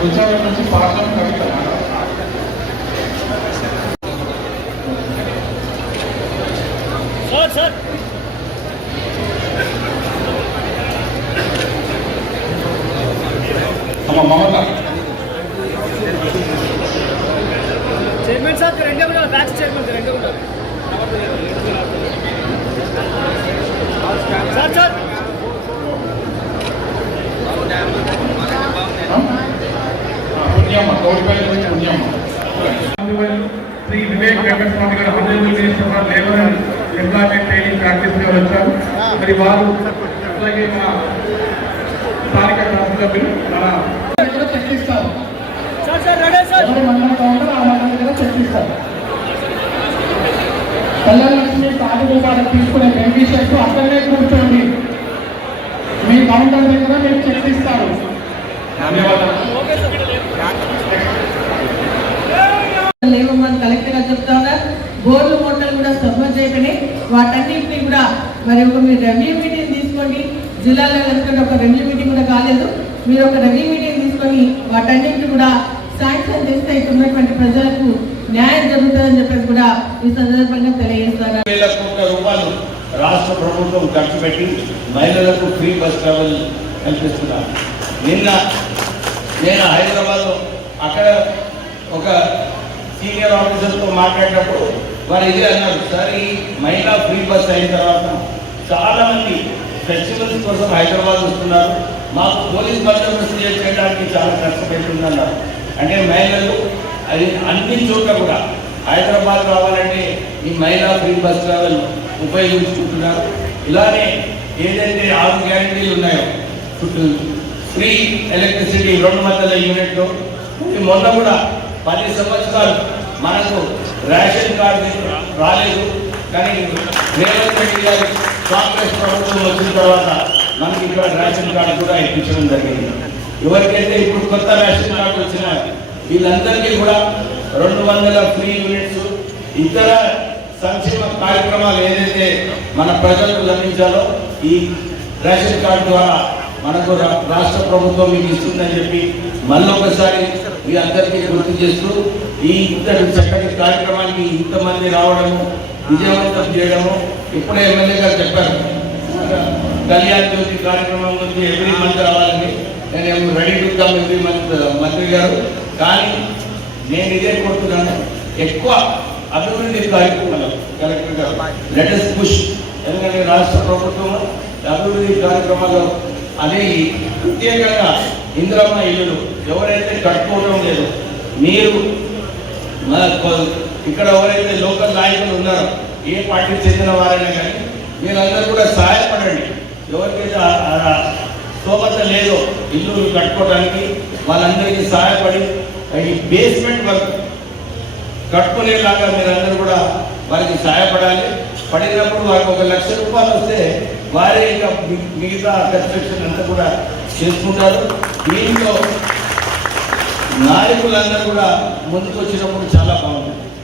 ఉద్యోగం నుంచి పాఠం Kavitha sir sir Mamata chairman sir రెండే ఉన్నారు బ్యాచ్ చైర్మన్ రెండే పుణ్యమ్మ గౌడిపల్లి నుంచి పుణ్యమ్మ. శ్రీ వివేక్ వెంకటస్వామి గారు minister labour and employment training ప్రాక్టీస్గా వచ్చారు. మరి వారు అలాగే మా స్థానిక శాసనసభ్యులు మన చర్చిస్తారు. లక్ష్మి కార్డు రూపాయలు తీసుకునే బెనిఫిషియర్స్ అక్కడనే కూర్చోండి. మీ కౌంటర్ దగ్గర మీరు చర్చిస్తారు. ధన్యవాదాలు. లేవమని కలెక్టర్ గారు చెప్తా ఉన్నారు బోర్లు మోటార్లు కూడా సబ్మర్జ్ చేయకనే వాటన్నింటినీ కూడా మరి ఒక మీరు రెవెన్యూ మీటింగ్ తీసుకోండి. జిల్లాలో ఎందుకంటే ఒక రెవెన్యూ మీటింగ్ కూడా కాలేదు. మీరు ఒక రెవెన్యూ మీటింగ్ తీసుకొని వాటన్నింటినీ కూడా శాంక్షన్ చేస్తే ఇక్కడ ఉన్నటువంటి ప్రజలకు న్యాయం జరుగుతుందని చెప్పేసి కూడా ఈ సందర్భంగా తెలియజేస్తున్నారు. రూపాయలు రాష్ట్ర ప్రభుత్వం ఖర్చు పెట్టి మహిళలకు ఫ్రీ బస్ ట్రావెల్ కల్పిస్తున్నారు. నిన్న నేను హైదరాబాద్లో అక్కడ ఒక సీనియర్ ఆఫీసర్తో మాట్లాడేటప్పుడు వారు ఇదే అన్నారు సార్ ఈ మహిళా ఫ్రీ బస్ అయిన తర్వాత చాలామంది ఫెస్టివల్స్ కోసం హైదరాబాద్ వస్తున్నారు. మాకు పోలీస్ బందోబస్తు చేయడానికి చాలా కష్టపెడుతుందన్నారు అంటే మహిళలు అది అన్ని చోట్ల కూడా హైదరాబాద్ రావాలంటే ఈ మహిళా ఫ్రీ బస్ ట్రావెల్ ఉపయోగించుకుంటున్నారు. ఇలానే ఏదైతే ఆరు గ్యారంటీలు ఉన్నాయో చుట్టూ ఫ్రీ ఎలక్ట్రిసిటీ రెండు వందల యూనిట్లు. ఇది మొన్న కూడా పది సంవత్సరాలు మనకు రేషన్ కార్డు రాలేదు. కానీ రేవంత్ రెడ్డి గారి కాంగ్రెస్ ప్రభుత్వం వచ్చిన తర్వాత మనకి ఇక్కడ రేషన్ కార్డు కూడా ఇప్పించడం జరిగింది. ఎవరికైతే ఇప్పుడు కొత్త రేషన్ కార్డు వచ్చిన వీళ్ళందరికీ కూడా రెండు వందల ఫ్రీ యూనిట్స్. ఇతర సంక్షేమ కార్యక్రమాలు ఏదైతే మన ప్రజలకు లభించాలో ఈ రేషన్ కార్డు ద్వారా మనకు రా- రాష్ట్ర ప్రభుత్వం మీకు ఇస్తుందని చెప్పి మళ్ళొకసారి మీ అందరికీ గుర్తు చేస్తూ ఈ ఇంతటి చక్కటి కార్యక్రమానికి ఇంతమంది రావడము విజయవంతం చేయడము ఇప్పుడే ఎమ్మెల్యే గారు చెప్పారు. కళ్యాణ్ జ్యోతి కార్యక్రమం గురించి ఎవ్రీ మంత్ రావాలని. నేను రెడీ చూద్దాం ఎవ్రీ మంత్ మంత్రి గారు. కానీ నేను ఇదే కోరుతున్నాను. ఎక్కువ అభివృద్ధి కార్యక్రమాలు కలెక్టర్ గారు. లెటెస్ట్ పుష్ ఎందుకంటే రాష్ట్ర ప్రభుత్వం అభివృద్ధి కార్యక్రమాలు అది ప్రత్యేకంగా ఇందిరమ్మ ఇల్లులు ఎవరైతే కట్టుకోవడం లేదు మీరు ఇక్కడ ఎవరైతే లోకల్ నాయకులు ఉన్నారో ఏ పార్టీకి చెందిన వారైనా కానీ మీరందరూ కూడా సహాయపడండి. ఎవరికైతే స్తోమత లేదో ఇల్లు కట్టుకోవడానికి వాళ్ళందరికీ సహాయపడి ఈ బేస్మెంట్ వర్క్ కట్టుకునేలాగా మీరందరూ కూడా వారికి సహాయపడాలి. పడినప్పుడు వారికి ఒక లక్ష రూపాయలు వస్తే వారే ఇంకా మిగతా కన్స్ట్రక్షన్ అంతా కూడా చేసుకుంటారు. దీంట్లో నాయకులందరూ కూడా ముందుకు వచ్చినప్పుడు చాలా బాగుంటుంది.